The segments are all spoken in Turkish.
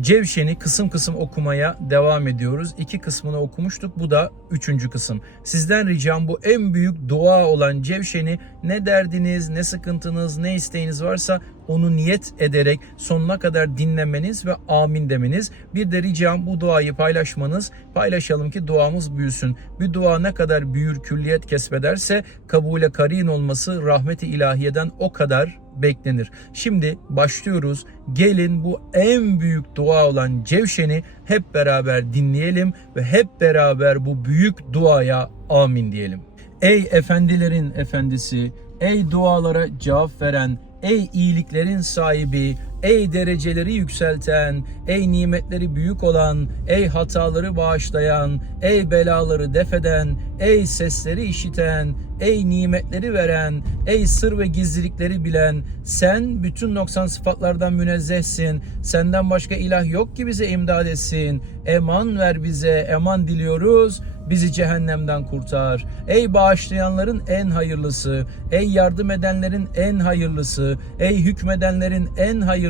Cevşen'i kısım kısım okumaya devam ediyoruz. İki kısmını okumuştuk. Bu da üçüncü kısım. Sizden ricam bu en büyük dua olan Cevşen'i ne derdiniz, ne sıkıntınız, ne isteğiniz varsa onu niyet ederek sonuna kadar dinlemeniz ve amin demeniz. Bir de ricam bu duayı paylaşmanız. Paylaşalım ki duamız büyüsün. Bir dua ne kadar büyür, külliyet kesbederse kabule karin olması rahmeti ilahiyeden o kadar beklenir. Şimdi başlıyoruz. Gelin bu en büyük dua olan Cevşen'i hep beraber dinleyelim ve hep beraber bu büyük duaya amin diyelim. Ey efendilerin efendisi, ey dualara cevap veren, ey iyiliklerin sahibi, ey dereceleri yükselten, ey nimetleri büyük olan, ey hataları bağışlayan, ey belaları defeden, ey sesleri işiten, ey nimetleri veren, ey sır ve gizlilikleri bilen, sen bütün noksan sıfatlardan münezzehsin. Senden başka ilah yok ki bize imdad etsin. Eman ver bize, eman diliyoruz. Bizi cehennemden kurtar. Ey bağışlayanların en hayırlısı, ey yardım edenlerin en hayırlısı, ey hükmedenlerin en hayırlısı,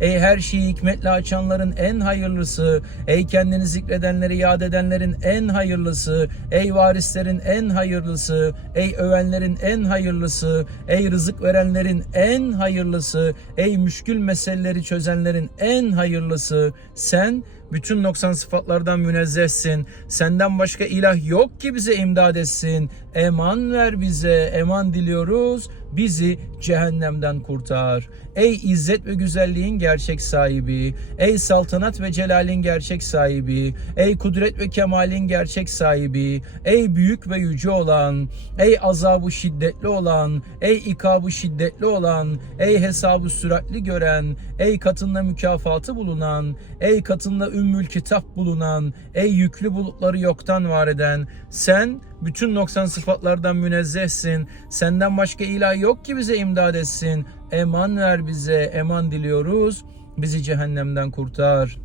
ey her şeyi hikmetle açanların en hayırlısı, ey kendini zikredenleri yad edenlerin en hayırlısı, ey varislerin en hayırlısı, ey övenlerin en hayırlısı, ey rızık verenlerin en hayırlısı, ey müşkül meseleleri çözenlerin en hayırlısı. Sen bütün noksan sıfatlardan münezzehsin. Senden başka ilah yok ki bize imdad etsin. Eman ver bize, eman diliyoruz. Bizi cehennemden kurtar. Ey izzet ve güzelliğin gerçek sahibi, ey saltanat ve celalin gerçek sahibi, ey kudret ve kemalin gerçek sahibi, ey büyük ve yüce olan, ey azabı şiddetli olan, ey ikabı şiddetli olan, ey hesabı süratli gören, ey katında mükafatı bulunan, ey katında ümmül kitap bulunan, ey yüklü bulutları yoktan var eden, sen bütün noksan sıfatlardan münezzehsin. Senden başka ilah yok ki bize imdad etsin. Eman ver bize, eman diliyoruz. Bizi cehennemden kurtar.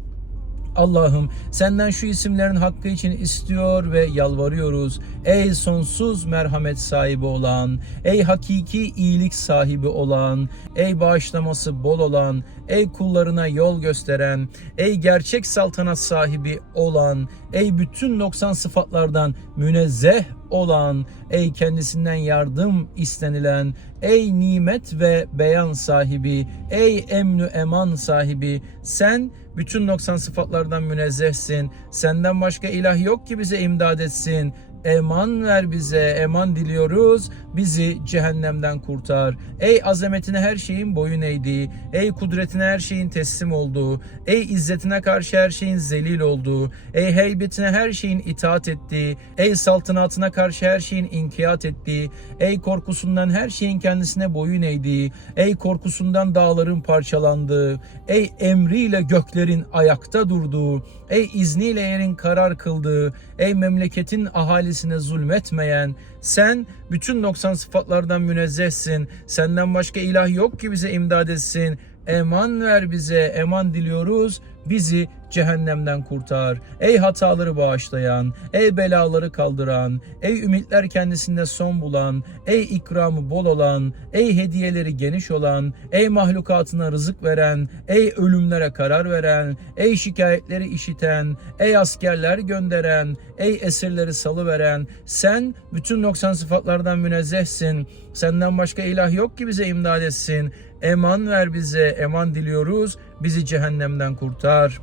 Allah'ım senden şu isimlerin hakkı için istiyor ve yalvarıyoruz. Ey sonsuz merhamet sahibi olan, ey hakiki iyilik sahibi olan, ey bağışlaması bol olan, ey kullarına yol gösteren, ey gerçek saltanat sahibi olan, ey bütün noksan sıfatlardan münezzeh olan, ey kendisinden yardım istenilen, ey nimet ve beyan sahibi, ey emnü eman sahibi, sen bütün noksan sıfatlardan münezzehsin. Senden başka ilah yok ki bize imdad etsin. Eman ver bize, eman diliyoruz. Bizi cehennemden kurtar. Ey azametine her şeyin boyun eğdiği, ey kudretine her şeyin teslim olduğu, ey izzetine karşı her şeyin zelil olduğu, ey heybetine her şeyin itaat ettiği, ey saltanatına karşı her şeyin inkiyat ettiği, ey korkusundan her şeyin kendisine boyun eğdiği, ey korkusundan dağların parçalandığı, ey emriyle göklerin ayakta durduğu, ey izniyle yerin karar kıldığı, ey memleketin ahalisine zulmetmeyen, sen bütün noksan sıfatlardan münezzehsin. Senden başka ilah yok ki bize imdad etsin. Eman ver bize, eman diliyoruz. Bizi cehennemden kurtar. Ey hataları bağışlayan, ey belaları kaldıran, ey ümitler kendisinde son bulan, ey ikramı bol olan, ey hediyeleri geniş olan, ey mahlukatına rızık veren, ey ölümlere karar veren, ey şikayetleri işiten, ey askerler gönderen, ey esirleri salıveren, sen bütün noksan sıfatlardan münezzehsin. Senden başka ilah yok ki bize imdad etsin. Eman ver bize, eman diliyoruz. Bizi cehennemden kurtar.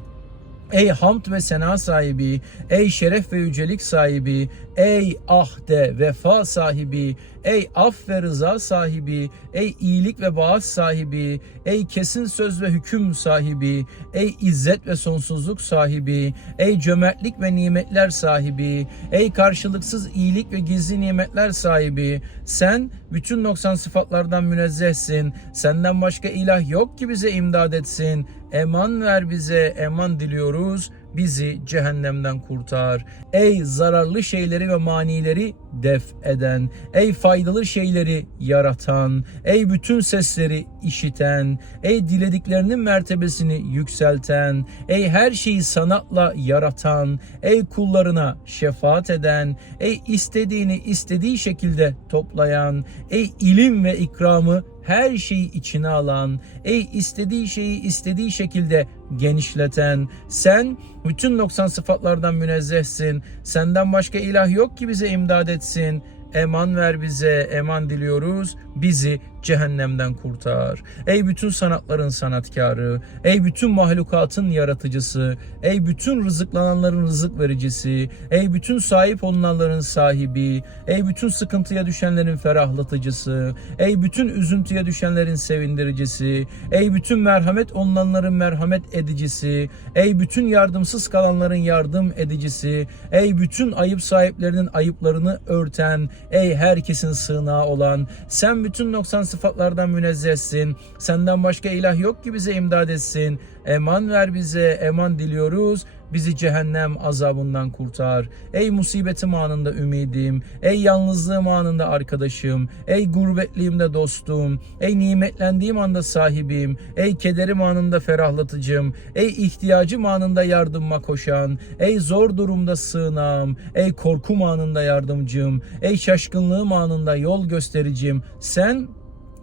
Ey hamd ve sena sahibi, ey şeref ve yücelik sahibi, ey ahde vefa sahibi, ey af ve rıza sahibi, ey iyilik ve bağış sahibi, ey kesin söz ve hüküm sahibi, ey izzet ve sonsuzluk sahibi, ey cömertlik ve nimetler sahibi, ey karşılıksız iyilik ve gizli nimetler sahibi, sen bütün noksan sıfatlardan münezzehsin. Senden başka ilah yok ki bize imdad etsin. Eman ver bize, eman diliyoruz. Bizi cehennemden kurtar. Ey zararlı şeyleri ve manileri def eden, ey faydalı şeyleri yaratan, ey bütün sesleri işiten, ey dilediklerinin mertebesini yükselten, ey her şeyi sanatla yaratan, ey kullarına şefaat eden, ey istediğini istediği şekilde toplayan, ey ilim ve ikramı her şeyi içine alan, ey istediği şeyi istediği şekilde genişleten, sen bütün noksan sıfatlardan münezzehsin. Senden başka ilah yok ki bize imdad etsin. Eman ver bize, eman diliyoruz. Bizi cehennemden kurtar. Ey bütün sanatların sanatkarı, ey bütün mahlukatın yaratıcısı, ey bütün rızıklananların rızık vericisi, ey bütün sahip olunanların sahibi, ey bütün sıkıntıya düşenlerin ferahlatıcısı, ey bütün üzüntüye düşenlerin sevindiricisi, ey bütün merhamet olunanların merhamet edicisi, ey bütün yardımsız kalanların yardım edicisi, ey bütün ayıp sahiplerinin ayıplarını örten, ey herkesin sığınağı olan, sen bütün noksan sıfatlardan münezzehsin. Senden başka ilah yok ki bize imdad etsin. Eman ver bize, eman diliyoruz. Bizi cehennem azabından kurtar. Ey musibetim anında ümidim, ey yalnızlığım anında arkadaşım, ey gurbetliğimde dostum, ey nimetlendiğim anda sahibim, ey kederim anında ferahlatıcım, ey ihtiyacım anında yardıma koşan, ey zor durumda sığınağım, ey korkum anında yardımcım, ey şaşkınlığım anında yol göstericim. Sen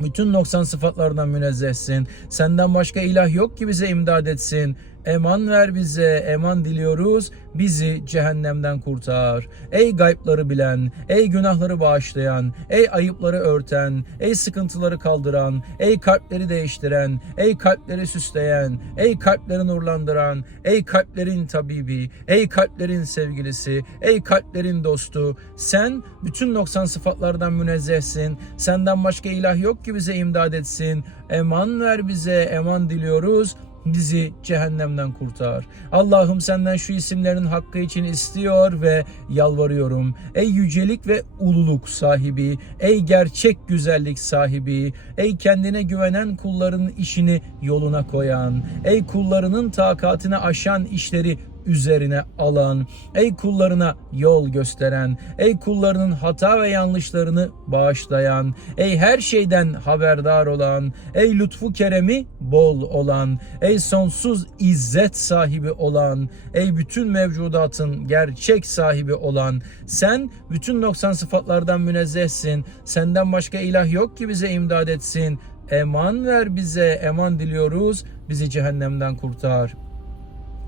bütün noksan sıfatlardan münezzehsin. Senden başka ilah yok ki bize imdad etsin. Eman ver bize, eman diliyoruz. Bizi cehennemden kurtar. Ey gaypları bilen, ey günahları bağışlayan, ey ayıpları örten, ey sıkıntıları kaldıran, ey kalpleri değiştiren, ey kalpleri süsleyen, ey kalpleri nurlandıran, ey kalplerin tabibi, ey kalplerin sevgilisi, ey kalplerin dostu. Sen bütün noksan sıfatlardan münezzehsin. Senden başka ilah yok ki bize imdad etsin. Eman ver bize, eman diliyoruz bizi cehennemden kurtar. Allah'ım senden şu isimlerin hakkı için istiyor ve yalvarıyorum. Ey yücelik ve ululuk sahibi, ey gerçek güzellik sahibi, ey kendine güvenen kulların işini yoluna koyan, ey kullarının takatine aşan işleri üzerine alan, ey kullarına yol gösteren, ey kullarının hata ve yanlışlarını bağışlayan, ey her şeyden haberdar olan, ey lütfu keremi bol olan, ey sonsuz izzet sahibi olan, ey bütün mevcudatın gerçek sahibi olan, sen bütün noksan sıfatlardan münezzehsin, senden başka ilah yok ki bize imdad etsin, eman ver bize, eman diliyoruz, bizi cehennemden kurtar.''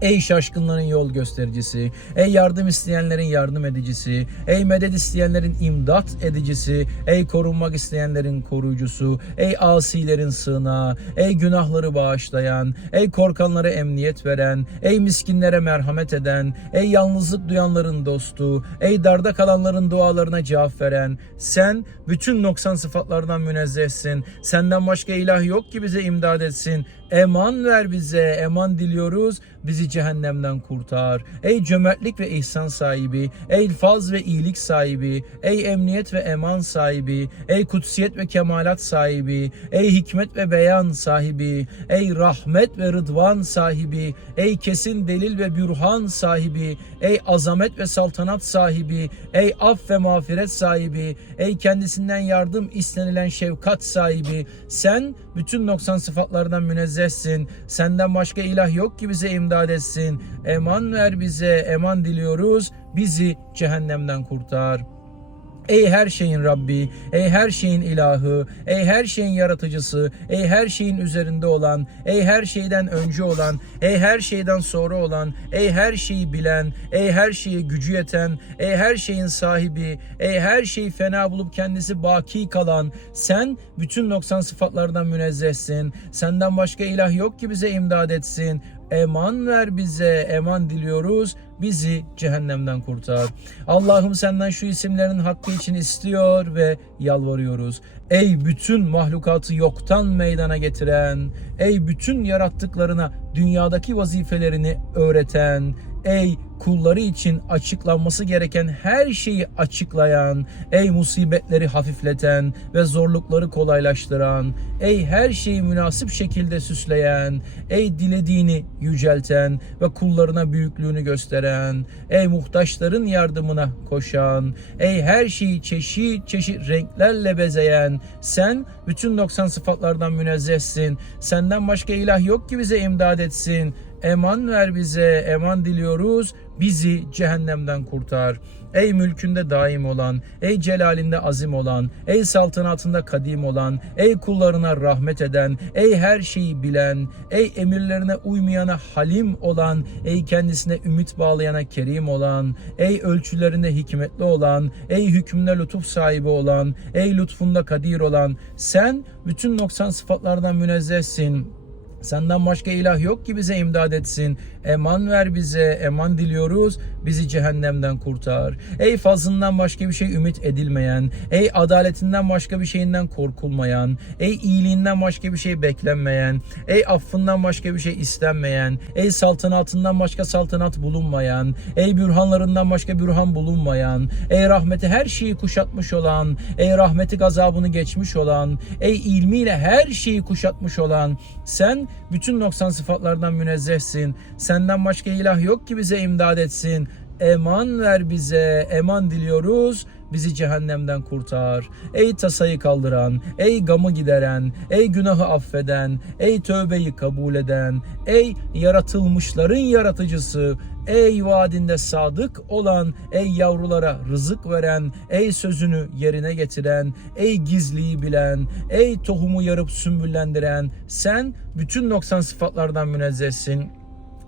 Ey şaşkınların yol göstericisi, ey yardım isteyenlerin yardım edicisi, ey medet isteyenlerin imdat edicisi, ey korunmak isteyenlerin koruyucusu, ey asilerin sığınağı, ey günahları bağışlayan, ey korkanlara emniyet veren, ey miskinlere merhamet eden, ey yalnızlık duyanların dostu, ey darda kalanların dualarına cevap veren, sen bütün noksan sıfatlardan münezzehsin. Senden başka ilah yok ki bize imdad etsin. Eman ver bize, eman diliyoruz. Bizi cehennemden kurtar. Ey cömertlik ve ihsan sahibi, ey faz ve iyilik sahibi, ey emniyet ve eman sahibi, ey kutsiyet ve kemalat sahibi, ey hikmet ve beyan sahibi, ey rahmet ve rıdvan sahibi, ey kesin delil ve bürhan sahibi, ey azamet ve saltanat sahibi, ey af ve mağfiret sahibi, ey kendisinden yardım istenilen şefkat sahibi, sen bütün noksan sıfatlardan münezzehsin. Senden başka ilah yok ki bize imdad etsin. Eman ver bize, eman diliyoruz. Bizi cehennemden kurtar. Ey her şeyin Rabbi, ey her şeyin ilahı, ey her şeyin yaratıcısı, ey her şeyin üzerinde olan, ey her şeyden önce olan, ey her şeyden sonra olan, ey her şeyi bilen, ey her şeye gücü yeten, ey her şeyin sahibi, ey her şeyi fena bulup kendisi baki kalan, sen bütün noksan sıfatlardan münezzehsin. Senden başka ilah yok ki bize imdad etsin. Eman ver bize, eman diliyoruz. Bizi cehennemden kurtar. Allah'ım senden şu isimlerin hakkı için istiyor ve yalvarıyoruz. Ey bütün mahlukatı yoktan meydana getiren, ey bütün yarattıklarına dünyadaki vazifelerini öğreten, ey kulları için açıklanması gereken her şeyi açıklayan, ey musibetleri hafifleten ve zorlukları kolaylaştıran, ey her şeyi münasip şekilde süsleyen, ey dilediğini yücelten ve kullarına büyüklüğünü gösteren, ey muhtaçların yardımına koşan, ey her şeyi çeşit çeşit renklerle bezeyen, sen bütün 90 sıfatlardan münezzehsin. Senden başka ilah yok ki bize imdad etsin. Eman ver bize, eman diliyoruz. Bizi cehennemden kurtar. Ey mülkünde daim olan, ey celalinde azim olan, ey saltanatında kadim olan, ey kullarına rahmet eden, ey her şeyi bilen, ey emirlerine uymayana halim olan, ey kendisine ümit bağlayana kerim olan, ey ölçülerinde hikmetli olan, ey hükmünde lütuf sahibi olan, ey lütfunda kadir olan, sen bütün noksan sıfatlardan münezzehsin. Senden başka ilah yok ki bize imdad etsin. Eman ver bize, eman diliyoruz. Bizi cehennemden kurtar. Ey fazlından başka bir şey ümit edilmeyen, ey adaletinden başka bir şeyinden korkulmayan, ey iyiliğinden başka bir şey beklenmeyen, ey affından başka bir şey istenmeyen, ey saltanatından başka saltanat bulunmayan, ey bürhanlarından başka bürhan bulunmayan, ey rahmeti her şeyi kuşatmış olan, ey rahmeti gazabını geçmiş olan, ey ilmiyle her şeyi kuşatmış olan, sen bütün noksan sıfatlardan münezzehsin. Senden başka ilah yok ki bize imdad etsin. Eman ver bize, eman diliyoruz. Bizi cehennemden kurtar. Ey tasayı kaldıran, ey gamı gideren, ey günahı affeden, ey tövbeyi kabul eden, ey yaratılmışların yaratıcısı, ey vaadinde sadık olan, ey yavrulara rızık veren, ey sözünü yerine getiren, ey gizliyi bilen, ey tohumu yarıp sümbüllendiren, sen bütün noksan sıfatlardan münezzehsin.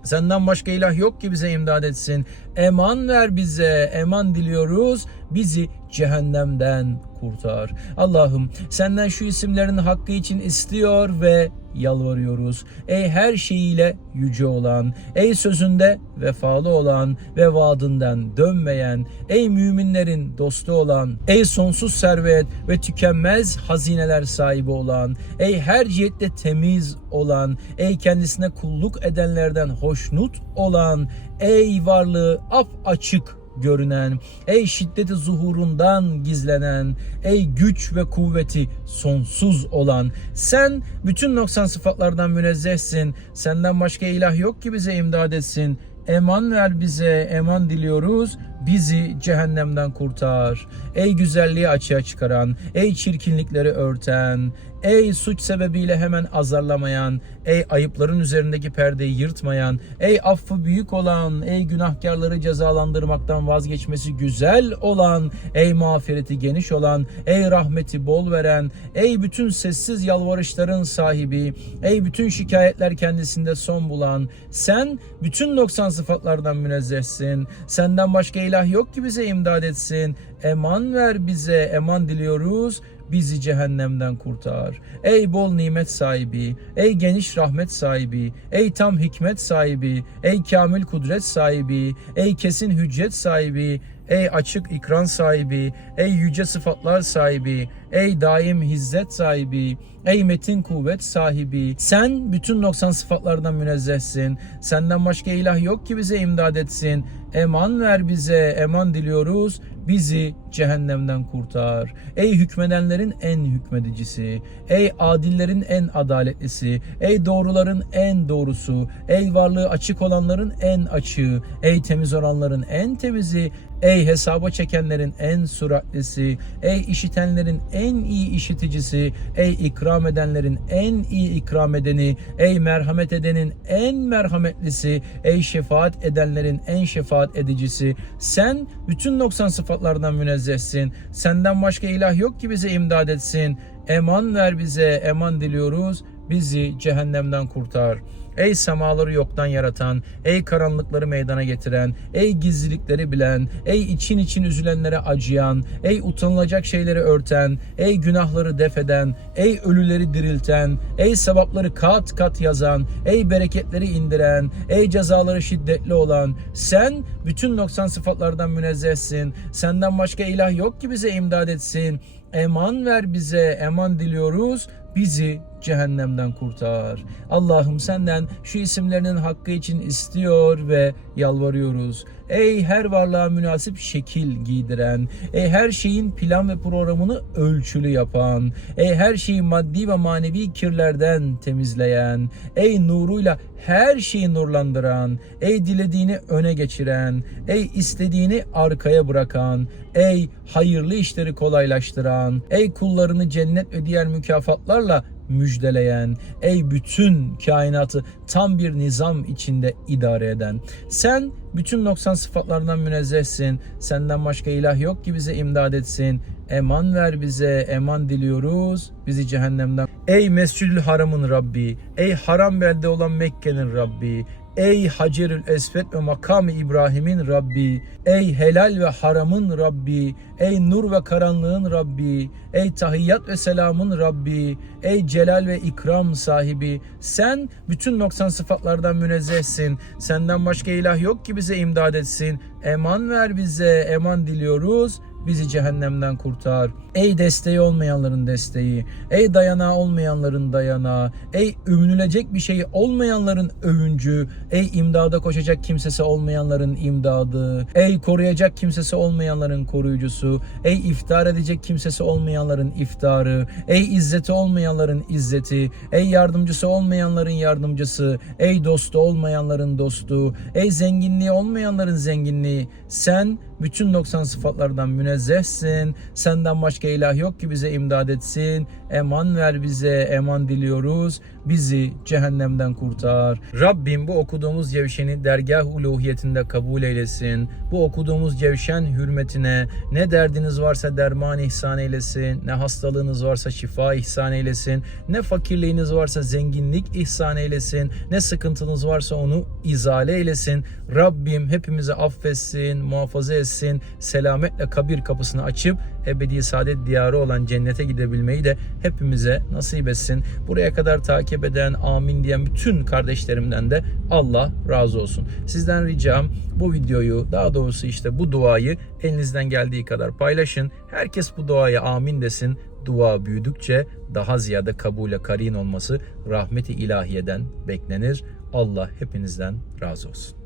Senden başka ilah yok ki bize imdad etsin. Eman ver bize, eman diliyoruz. Bizi cehennemden kurtar. Allah'ım senden şu isimlerin hakkı için istiyor ve yalvarıyoruz. Ey her şeyiyle yüce olan, ey sözünde vefalı olan ve vaadinden dönmeyen, ey müminlerin dostu olan, ey sonsuz servet ve tükenmez hazineler sahibi olan, ey her cihette temiz olan, ey kendisine kulluk edenlerden hoşnut olan, ey varlığı ap açık görünen, ey şiddeti zuhurundan gizlenen, ey güç ve kuvveti sonsuz olan, sen bütün noksan sıfatlardan münezzehsin, senden başka ilah yok ki bize imdad etsin, eman ver bize, eman diliyoruz, bizi cehennemden kurtar. Ey güzelliği açığa çıkaran, ey çirkinlikleri örten, ey suç sebebiyle hemen azarlamayan, ey ayıpların üzerindeki perdeyi yırtmayan, ey affı büyük olan, ey günahkarları cezalandırmaktan vazgeçmesi güzel olan, ey mağfireti geniş olan, ey rahmeti bol veren, ey bütün sessiz yalvarışların sahibi, ey bütün şikayetler kendisinde son bulan, sen bütün noksan sıfatlardan münezzehsin. Senden başka ilah yok ki bize imdad etsin. Eman ver bize, eman diliyoruz. Bizi cehennemden kurtar. Ey bol nimet sahibi, ey geniş rahmet sahibi, ey tam hikmet sahibi, ey kamil kudret sahibi, ey kesin hüccet sahibi, ey açık ikran sahibi, ey yüce sıfatlar sahibi, ey daim hizzet sahibi, ey metin kuvvet sahibi. Sen bütün noksan sıfatlardan münezzehsin. Senden başka ilah yok ki bize imdad etsin. Eman ver bize, eman diliyoruz. Bizi cehennemden kurtar. Ey hükmedenlerin en hükmedicisi, ey adillerin en adaletlisi, ey doğruların en doğrusu, ey varlığı açık olanların en açığı, ey temiz olanların en temizi, Ey hesaba çekenlerin en süratlisi, ey işitenlerin en iyi işiticisi, ey ikram edenlerin en iyi ikram edeni, ey merhamet edenin en merhametlisi, ey şefaat edenlerin en şefaat edicisi. Sen bütün noksan sıfatlardan münezzehsin. Senden başka ilah yok ki bize imdad etsin. Eman ver bize, eman diliyoruz. Bizi cehennemden kurtar. Ey semaları yoktan yaratan, ey karanlıkları meydana getiren, ey gizlilikleri bilen, ey için için üzülenlere acıyan, ey utanılacak şeyleri örten, ey günahları defeden, ey ölüleri dirilten, ey sevapları kat kat yazan, ey bereketleri indiren, ey cezaları şiddetli olan, sen bütün noksan sıfatlardan münezzehsin. Senden başka ilah yok ki bize imdad etsin. Eman ver bize, eman diliyoruz. Bizi cehennemden kurtar. Allah'ım senden şu isimlerinin hakkı için istiyor ve yalvarıyoruz. Ey her varlığa münasip şekil giydiren, ey her şeyin plan ve programını ölçülü yapan, ey her şeyi maddi ve manevi kirlerden temizleyen, ey nuruyla her şeyi nurlandıran, ey dilediğini öne geçiren, ey istediğini arkaya bırakan, ey hayırlı işleri kolaylaştıran, ey kullarını cennet ve diğer mükafatlarla müjdeleyen, ey bütün kainatı tam bir nizam içinde idare eden. Sen bütün noksan sıfatlardan münezzehsin. Senden başka ilah yok ki bize imdad etsin. Eman ver bize, eman diliyoruz bizi cehennemden. Ey Mescid-ül Haram'ın Rabbi, ey haram belde olan Mekke'nin Rabbi, Ey Hacerül Esved ve makam İbrahim'in Rabbi, ey helal ve haramın Rabbi, ey nur ve karanlığın Rabbi, ey tahiyyat ve selamın Rabbi, ey celal ve ikram sahibi, sen bütün noksan sıfatlardan münezzehsin. Senden başka ilah yok ki bize imdad etsin. Eman ver bize, eman diliyoruz bizi cehennemden kurtar. Ey desteği olmayanların desteği, ey dayanağı olmayanların dayanağı, ey övünülecek bir şey olmayanların övüncü, ey imdada koşacak kimsesi olmayanların imdadı, ey koruyacak kimsesi olmayanların koruyucusu, ey iftar edecek kimsesi olmayanların iftarı, ey izzeti olmayanların izzeti, ey yardımcısı olmayanların yardımcısı, ey dostu olmayanların dostu, ey zenginliği olmayanların zenginliği, sen bütün 90 sıfatlardan münezzehsin. Senden başka ilah yok ki bize imdad etsin. Eman ver bize, eman diliyoruz. Bizi cehennemden kurtar. Rabbim bu okuduğumuz cevşeni dergah uluhiyetinde kabul eylesin. Bu okuduğumuz cevşen hürmetine ne derdiniz varsa derman ihsan eylesin. Ne hastalığınız varsa şifa ihsan eylesin. Ne fakirliğiniz varsa zenginlik ihsan eylesin. Ne sıkıntınız varsa onu izale eylesin. Rabbim hepimizi affetsin, muhafaza etsin. Selametle kabir kapısını açıp ebedi saadet diyarı olan cennete gidebilmeyi de hepimize nasip etsin. Buraya kadar takip amin diyen bütün kardeşlerimden de Allah razı olsun. Sizden ricam bu videoyu, daha doğrusu işte bu duayı elinizden geldiği kadar paylaşın. Herkes bu duaya amin desin. Dua büyüdükçe daha ziyade kabule karin olması rahmeti ilahiyeden beklenir. Allah hepinizden razı olsun.